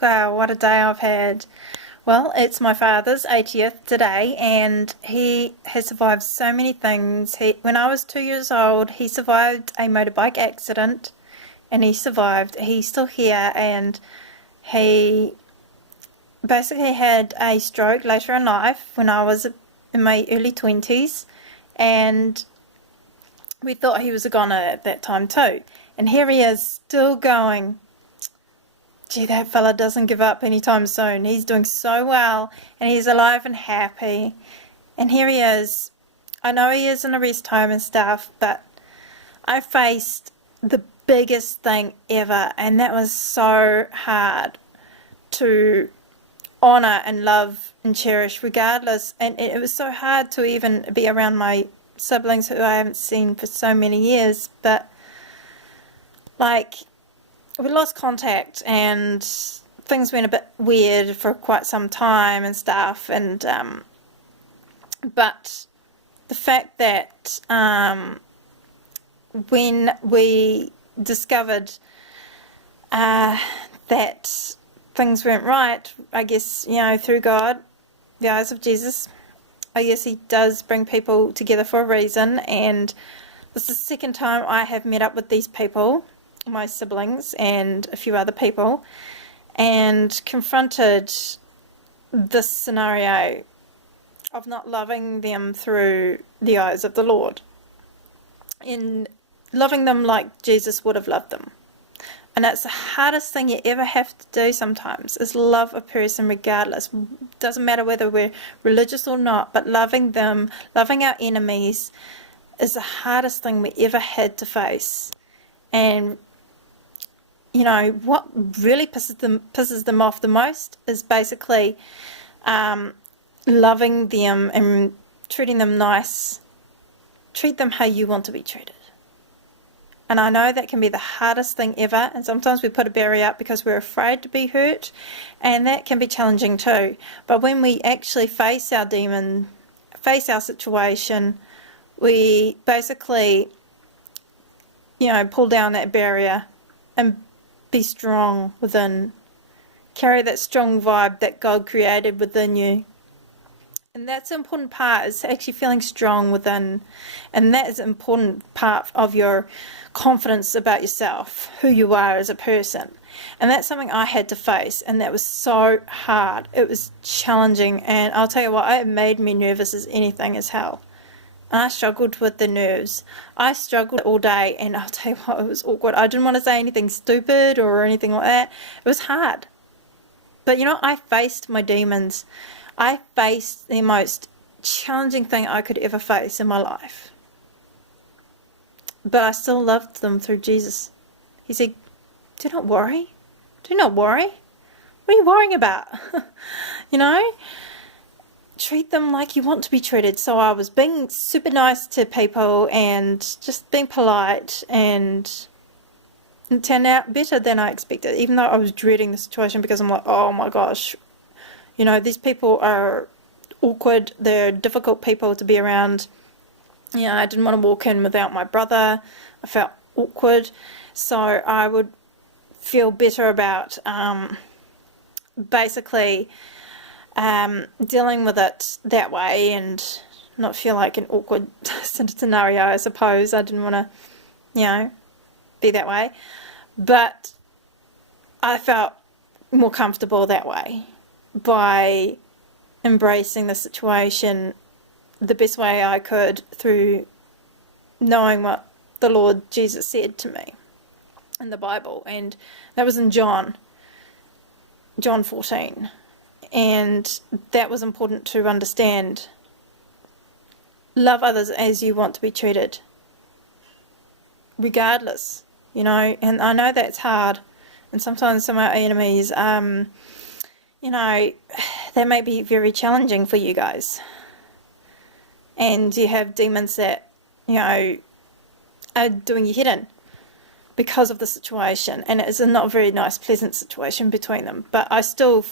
Wow, what a day I've had. Well, it's my father's 80th today, and he has survived so many things. When I was 2 years old, he survived a motorbike accident, and he survived. He's still here, and he basically had a stroke later in life when I was in my early 20s, and we thought he was a goner at that time too. And here he is, still going. Gee, that fella doesn't give up anytime soon. He's doing so well, and he's alive and happy. And here he is. I know he is in a rest home and stuff, but I faced the biggest thing ever, and that was so hard to honor and love and cherish regardless. And it was so hard to even be around my siblings who I haven't seen for so many years, but like, we lost contact and things went a bit weird for quite some time and stuff, and but the fact that when we discovered that things weren't right, I guess, through God, the eyes of Jesus, I guess he does bring people together for a reason. And this is the second time I have met up with these people, my siblings and a few other people, and confronted this scenario of not loving them through the eyes of the Lord, in loving them like Jesus would have loved them. And that's the hardest thing you ever have to do sometimes, is love a person regardless. Doesn't matter whether we're religious or not, but loving them, loving our enemies, is the hardest thing we ever had to face. And what really pisses them off the most is basically loving them and treating them nice. Treat them how you want to be treated. And I know that can be the hardest thing ever, and sometimes we put a barrier up because we're afraid to be hurt, and that can be challenging too. But when we actually face our demon, face our situation, we basically, pull down that barrier and be strong within. Carry that strong vibe that God created within you. And that's the important part, is actually feeling strong within. And that is an important part of your confidence about yourself, who you are as a person. And that's something I had to face, and that was so hard. It was challenging, and I'll tell you what, it made me nervous as anything as hell. And I struggled with the nerves. I struggled all day, and I'll tell you what, it was awkward. I didn't want to say anything stupid or anything like that. It was hard. But I faced my demons. I faced the most challenging thing I could ever face in my life. But I still loved them through Jesus. He said, do not worry. Do not worry. What are you worrying about? Treat them like you want to be treated. So I was being super nice to people and just being polite, and it turned out better than I expected, even though I was dreading the situation, because I'm like, oh my gosh, these people are awkward, they're difficult people to be around. I didn't want to walk in without my brother. I felt awkward, so I would feel better about basically dealing with it that way, and not feel like an awkward scenario, I suppose. I didn't want to, be that way. But I felt more comfortable that way, by embracing the situation the best way I could, through knowing what the Lord Jesus said to me in the Bible. And that was in John 14. And that was important to understand. Love others as you want to be treated, regardless, and I know that's hard, and sometimes some of our enemies, they may be very challenging for you guys, and you have demons that, are doing your head in because of the situation, and it's a not very nice, pleasant situation between them. But I still